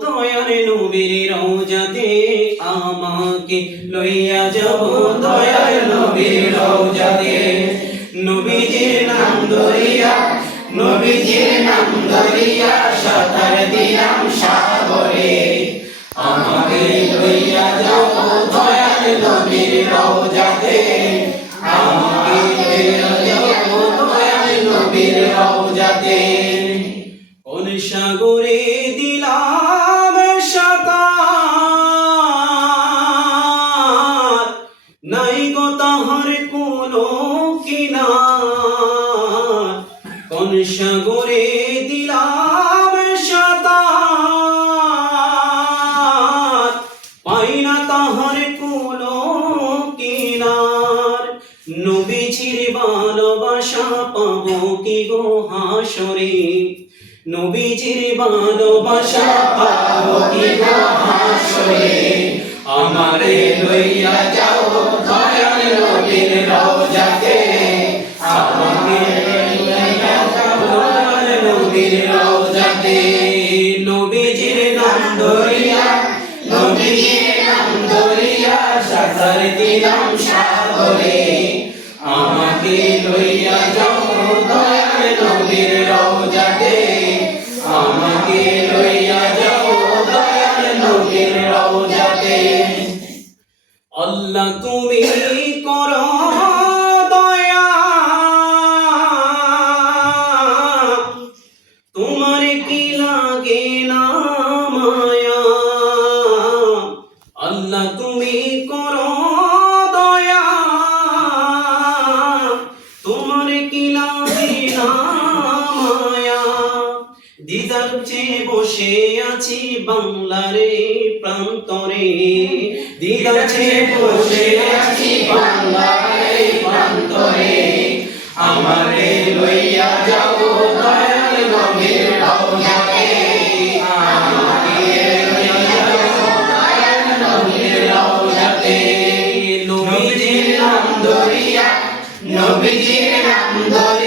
দয়ার নবীর রওজাতে আমাকে লইয়া যাব, দয়ার নবীর রওজাতে। নবীজির নাম ধরিয়া, নবীজির নাম ধরিয়া সাঁতার দিলাম সাগরে। আমাকে লইয়া যাব দয়ার নবীর রওজাতে, আমাকে লইয়া যাব দয়ার নবীর রওজাতে। কোন সাগরে দিলাম সাঁতার, নাই গো তাহার কোনো কিনার। কোন সাগরে দিলাম সাঁতার, পাই না তাহার কোনো কিনার। নবীজির ভালোবাসা পাবো কি গো হাসরে, নবীজির ভালোবাসা পাবো কি গো হাসরে। আমারে লইয়া যাও দয়ার নবীর রওজাতে, আমাকে লইয়া যাও দয়ার নবীর রওজাতে। নবীজির নাম ধরিয়া, নবীজির নাম ধরিয়া সাঁতার দিলাম সাগরে। আমাকে লইয়া যাও দয়ার নবীর রওজাতে, আমাকে লইয়া যাও দয়ার নবীর রওজাতে। আল্লাহ তুমি করো দয়া, তোমার কি লাগে না মায়া। আল্লাহ তুমি করো দয়া, তোমার কি লাগে না মায়া। দিদার চেয়ে বসে আছি বাংলার প্রান্তরে, দিদার চেয়ে বসে আছি বাংলার প্রান্তরে। আমারে লইয়া যাও দয়ার নবীর রওজাতে, আমাকে লইয়া যাও দয়ার নবীর রওজাতে। নবীজির নাম ধরিয়া, নবীজির নাম ধরিয়া